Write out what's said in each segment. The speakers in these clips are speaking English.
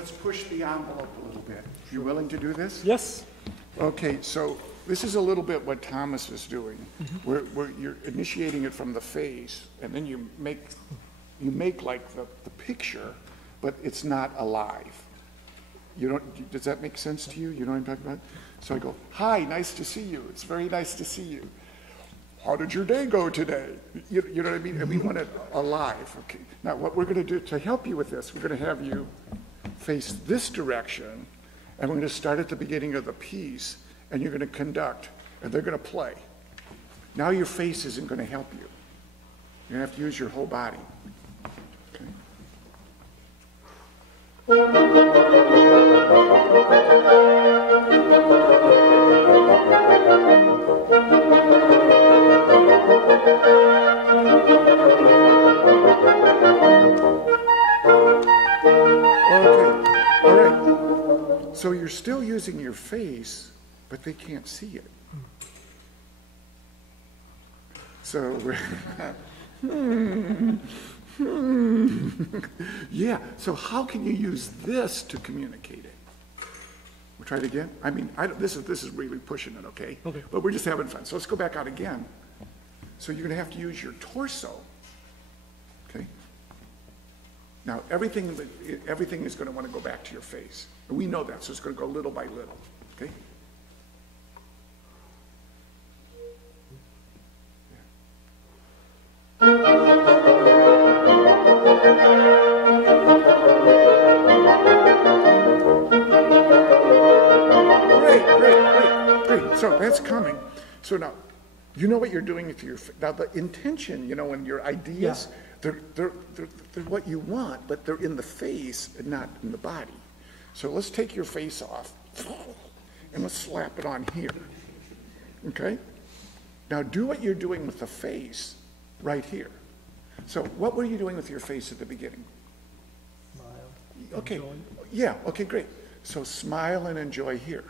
let's push the envelope a little bit. You willing to do this? Yes. Okay, so this is a little bit what Thomas is doing, where you're initiating it from the face, and then you make like the picture, but it's not alive. You don't, does that make sense to you? You know what I'm talking about? So I go, hi, nice to see you. It's very nice to see you. How did your day go today? You know what I mean? And we want it alive. Okay. Now what we're going to do to help you with this, we're going to have you face this direction, and we're going to start at the beginning of the piece, and you're going to conduct, and they're going to play. Now your face isn't going to help you. You're going to have to use your whole body. So you're still using your face, but they can't see it. So yeah, so how can you use this to communicate it? We'll try it again. I mean, this is really pushing it, okay? Okay. But we're just having fun. So let's go back out again. So you're going to have to use your torso, okay? Now, everything is going to want to go back to your face. And we know that, so it's going to go little by little, okay? Great. So that's coming. So now, you know what you're doing with your, now the intention, you know, when your ideas, they're what you want, but they're in the face and not in the body. So let's take your face off and let's slap it on here, okay? Now do what you're doing with the face right here. So what were you doing with your face at the beginning? Smile. Okay, Enjoy. yeah, okay, great. So smile and enjoy here.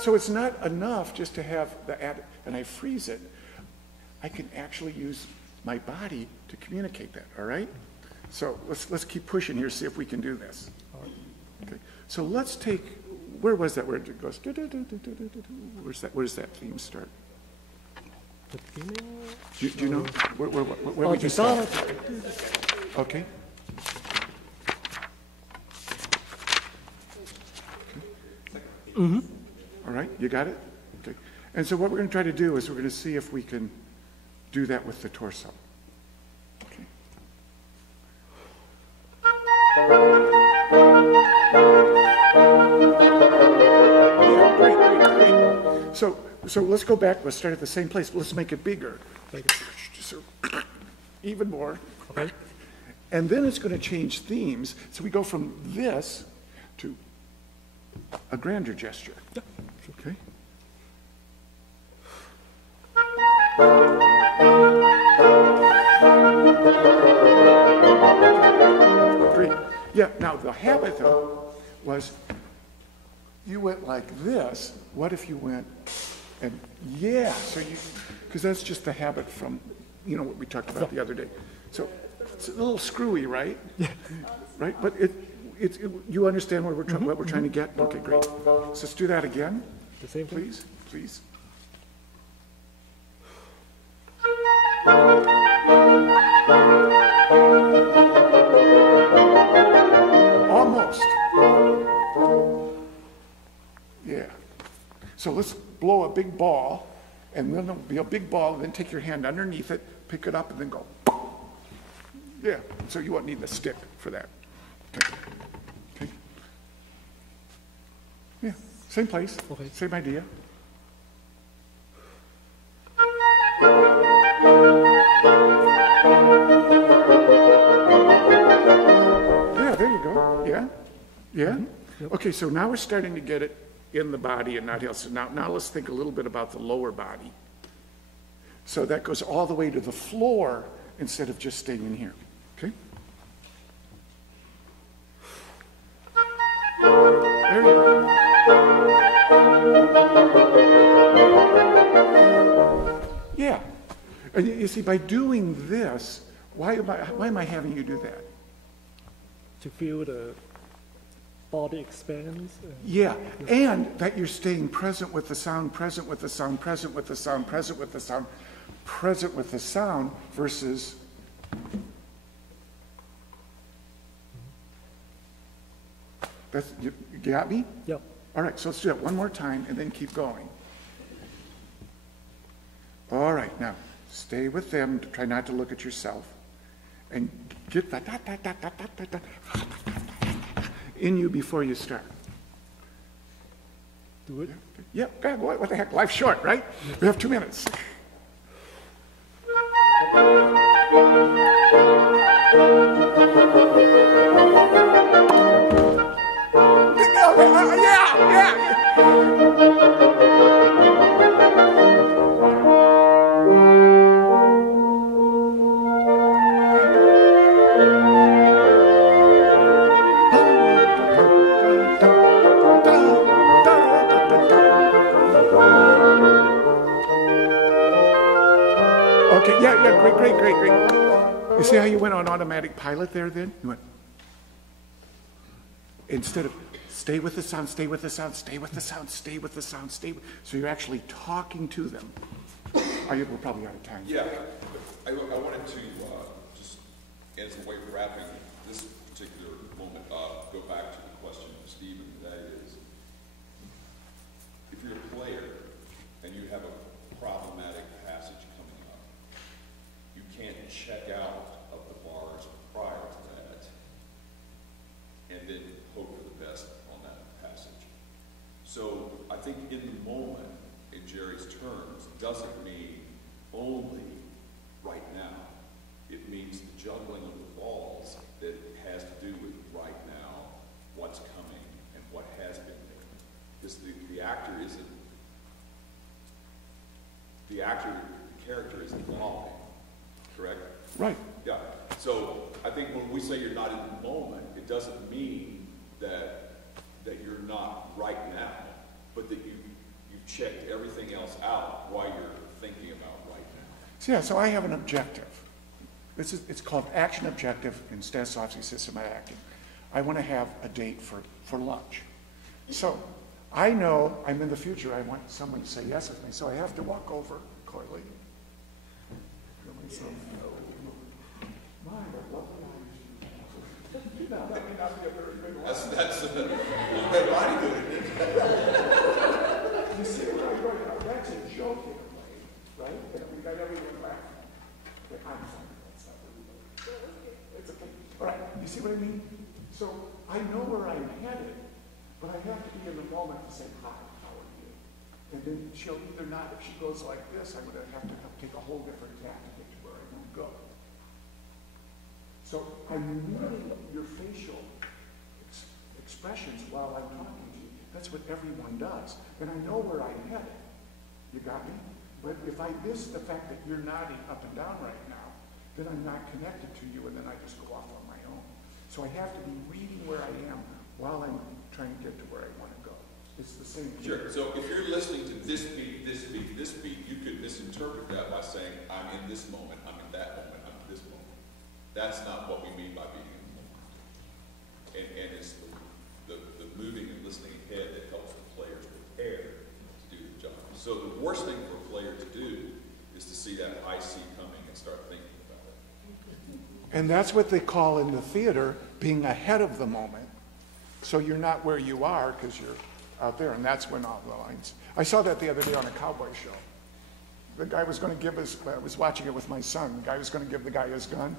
So it's not enough just to have the ad, and I freeze it. I can actually use my body to communicate that, all right? So let's keep pushing here, see if we can do this. Okay. So let's take, where was that where it goes? Where does that theme start? The female? Do you know? Where would you start? Okay. Mm-hmm. All right, you got it? Okay. And so what we're going to try to do is we're going to see if we can do that with the torso. Okay. Yeah, great. So let's go back. Let's start at the same place. Let's make it bigger. So, even more. Okay. And then it's going to change themes. So we go from this to a grander gesture. Yeah. Okay. Great. Yeah, now the habit though was you went like this. What if you went and yeah, so you, because that's just the habit from, you know, what we talked about the other day. So it's a little screwy, right? Yeah. Right, but you understand what we're trying to get? Okay, great. So let's do that again. The same thing? Please, please. Almost. Yeah. So let's blow a big ball, and then there'll be a big ball, and then take your hand underneath it, pick it up, and then go. Yeah, so you won't need the stick for that. Okay. Okay. Yeah, same place, okay. Same idea. Yeah, there you go. Yeah, yeah. Mm-hmm. Yep. Okay, so now we're starting to get it in the body and not else. So now let's think a little bit about the lower body. So that goes all the way to the floor instead of just staying in here, okay? There you go. Yeah. And you see, by doing this, why am I having you do that? To feel the body expands. Yeah, and that you're staying present with the sound, present with the sound, present with the sound, present with the sound, present with the sound versus that's, you got me? Yep. All right, so let's do that one more time and then keep going. All right, now stay with them. Try not to look at yourself. And get that in you before you start. Do it. Yep, God, what the heck? Life's short, right? We have 2 minutes. Okay, yeah, great. You see how you went on automatic pilot there then? You went, instead of stay with the sound, stay with the sound, stay with the sound, stay with the sound, so you're actually talking to them. We're probably out of time. Yeah, I wanted to just, as a way of wrapping this particular moment, go back to the question of Stephen, that is, if you're a player and you have a problematic passage coming up, you can't check out of the bars prior to that and then hope for the best on that passage. So I think in the moment, in Jerry's terms, doesn't mean only right now. It means the juggling of the balls that has to do with right now, what's coming, and what has been there. Because the actor isn't, the character is evolving, correct? Right. Yeah. So I think when we say you're not in the moment, it doesn't mean that you're not right now, but that you've checked everything else out while you're thinking about right now. So I have an objective. It's called action objective in Stanislavski's system of acting. I want to have a date for lunch. So I know I'm in the future. I want someone to say yes with me. So I have to walk over, Coyley. That's a little bit body doing it. You see where I'm going? That's a joke in a way, right? And we got everyone laughing. But I'm sorry, that's not really. It's okay. All right, you see what I mean? So I know where I'm headed, but I have to be in the moment to say, hi, how are you? And then she'll either not, if she goes like this, I'm going to have to take a whole different tack to get to where I want to go. So I'm reading your facial expressions while I'm talking to you. That's what everyone does. And I know where I'm headed. You got me? But if I miss the fact that you're nodding up and down right now, then I'm not connected to you, and then I just go off on my own. So I have to be reading where I am while I'm trying to get to where I want to go. It's the same thing. Sure. So if you're listening to this beat, this beat, this beat, you could misinterpret that by saying, I'm in this moment, I'm in that moment, I'm in this moment. That's not what we mean by being in the moment. And it's the moving and listening ahead that helps the players prepare to do the job. So the worst thing for a player to do is to see that I see coming and start thinking about it. And that's what they call in the theater being ahead of the moment. So you're not where you are because you're out there, and that's when all the lines. I saw that the other day on a cowboy show. The guy was going to give his, I was watching it with my son, the guy was going to give the guy his gun,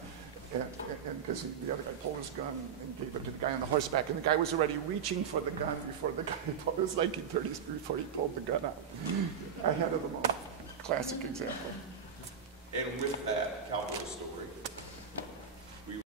and because the other guy pulled his gun and gave it to the guy on the horseback, and the guy was already reaching for the gun before the guy pulled, it was 1930s before he pulled the gun out. Ahead of the moment. Classic example. And with that cowboy story,